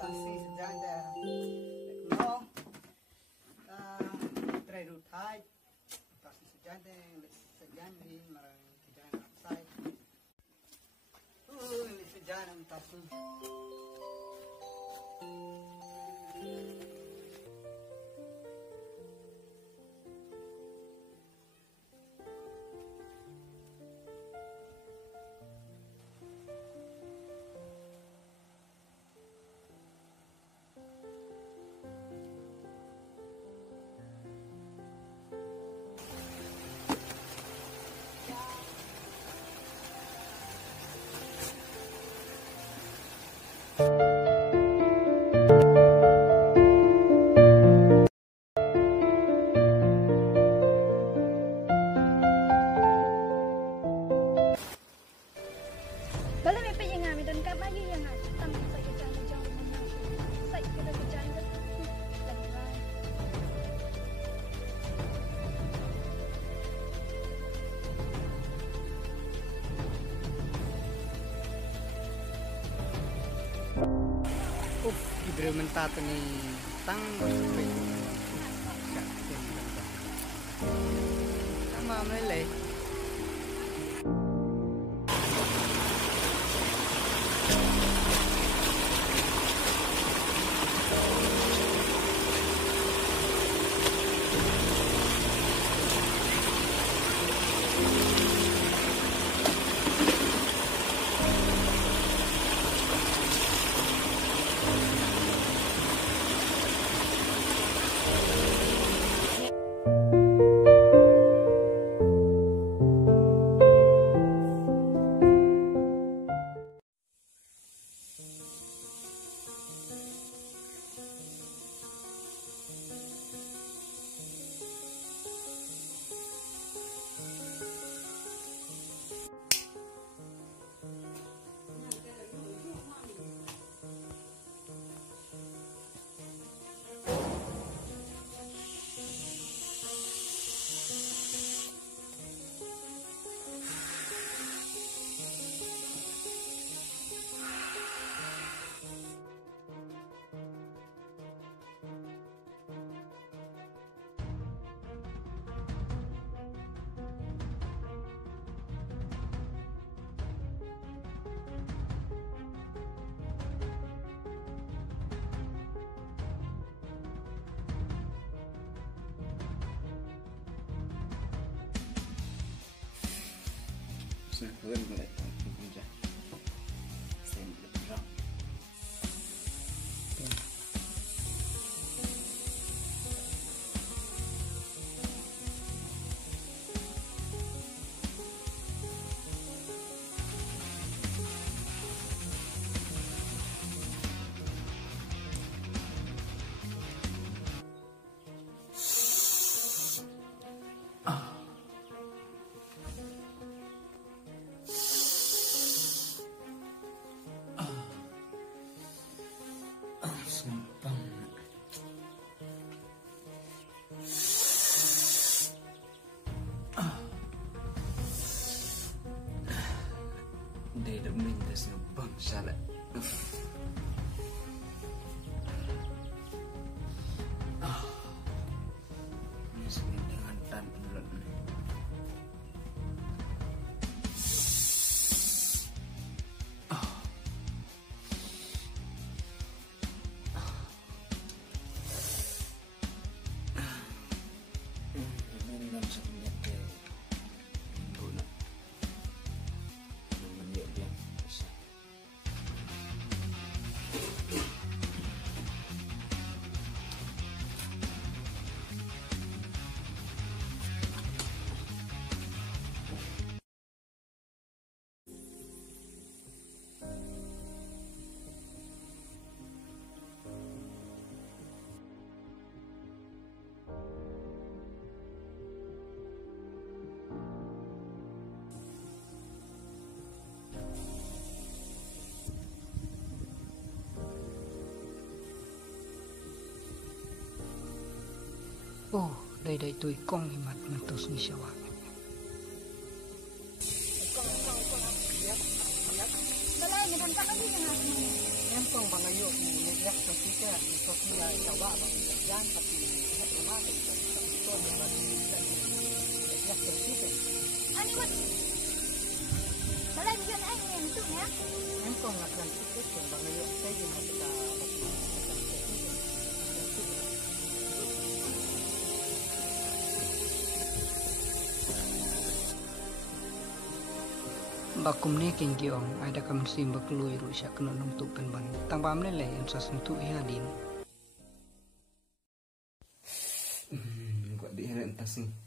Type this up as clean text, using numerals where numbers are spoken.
taxi sejalan dah. No, try to tie. Taxi sejalan dah. Sejalan ni marang sejalan outside. Ini sejalan taxi. Kalau may payang dan kat bayu yang tam sa kerjaan jauh menang. Sa kita kerjaan tu. Ibril mentato ni tang sama meleleh. Saya keren boleh kerja. Saya boleh bergerak. They don't mean there's no bum salad. Ini sini dengan tan bulat ni. Ini dalam satu minit ke. Guna. Oh, đây tôi con thì mặt mà tôi suy sầu à. Dala, may kanta kami na natin. kong bangayo ni yak sa sika ni Sofia Jawa bang yan tapi hat rumah itu itu adalah yak sa sika Ani wat. Balay mo yan ay ngayon ito niya. yan kong naklan sika kong bangayo sa din kita Bakum ne king giong ada kam sim baklui ru sya kena nong tu pen ban tang bam le le en sa sentu ya din Kok dia nak entas ni.